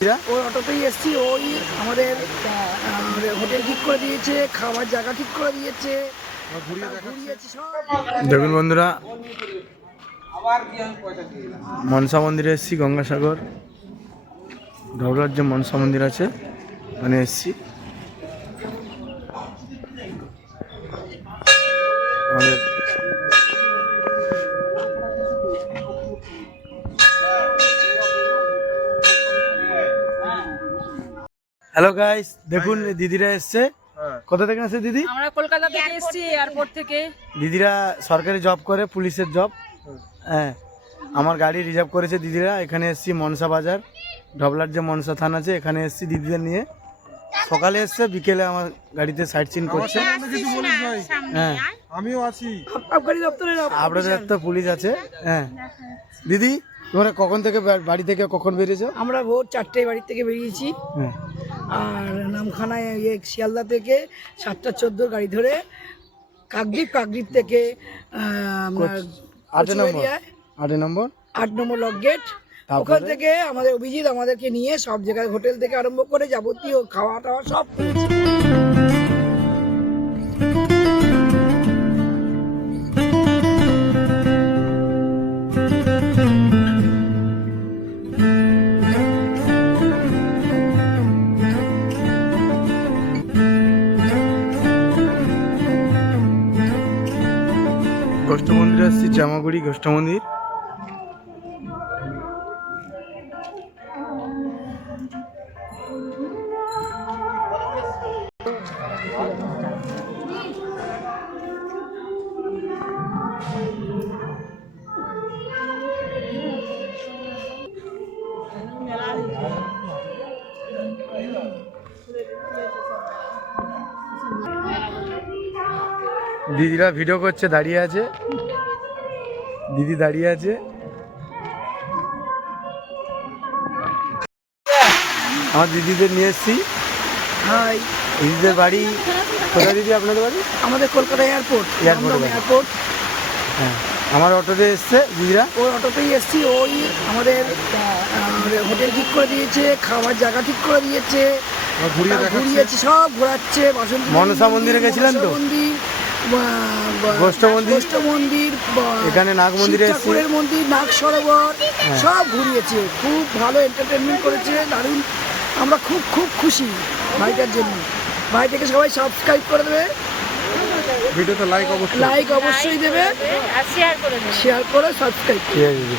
ওই অটোতেই এসছি, ওই আমাদের হোটেল ঠিক করে দিয়েছে, খাওয়ার জায়গা ঠিক করে দিয়েছে, ঘুরিয়েছে সব। দেখুন বন্ধুরা, মনসা মন্দিরে এসছি, গঙ্গাসাগর ঢাবলার যে মনসা মন্দির আছে ওখানে এসছি। আমাদের হ্যালো গাইস, দেখুন দিদিরা এসছে। কোথা থেকে আসছে দিদি? আমরা কলকাতা থেকে এসেছি, এয়ারপোর্ট থেকে। দিদিরা সরকারি জব করে, পুলিশের জব। হ্যাঁ, আমার গাড়ি রিজার্ভ করেছে দিদিরা। এখানে এসছি মনসা বাজার, ঢবলার যে মনসা থান আছে, এখানে এসছি দিদিদের নিয়ে। সকালে এসছে, বিকেলে আমার গাড়িতে সাইট সিন করছে। হ্যাঁ, আমিও আছি। আবগারি দপ্তরের আপনাদের তো পুলিশ আছে। হ্যাঁ দিদি, তোমরা কখন থেকে বাড়ি থেকে কখন বেরিয়েছো? আমরা ভোর 4টায় বাড়ি থেকে বেরিয়েছি, হ্যাঁ, আর নামখানায় শিয়ালদা থেকে 7:14 গাড়ি ধরে কাকদ্বীপ থেকে 8 নম্বর 8 নম্বর লক গেট। ওখান থেকে আমাদের অভিজিৎ আমাদেরকে নিয়ে সব জায়গায়, হোটেল থেকে আরম্ভ করে যাবতীয় খাওয়া টাওয়া সব করেছে। গোষ্ঠ মন্দিরে আসছি, জামাগুড়ি গোষ্ঠ মন্দির। দিদিরা ভিডিও করছে, দাঁড়িয়ে আছে। দিদি দাঁড়িয়ে আছে। আমার দিদিদের নিয়ে এসছি। হাই, দিদিদের বাড়ি কোথায় দিদি? আপনাদের বাড়ি? আমাদের কলকাতা এয়ারপোর্ট। হ্যাঁ, আমার অটোতে এসছে দিদিরা। ওই অটোতেই এসছি, ওই আমাদের হোটেল ঠিক করে দিয়েছে, খাওয়ার জায়গা ঠিক করে দিয়েছে, ঘুরিয়েছে সব, ঘোরাচ্ছে। মনসা মন্দিরে গেছিলেন তো? মন্দির, গোষ্ঠ মন্দির, এখানে নাগ মন্দিরে এসছি, ঠাকুরের মন্দির, নাগ সরোবর সব ঘুরিয়েছে। খুব ভালো এন্টারটেনমেন্ট করেছে, দারুণ। আমরা খুব খুব খুশি ভাইটার জন্য। ভাইটাকে সবাই সাবস্ক্রাইব করে দেবে, ভিডিওতে লাইক অবশ্যই অবশ্যই দেবে, আর শেয়ার করে দেবে। শেয়ার করে সাবস্ক্রাইব। ঠিক আছে দিদি।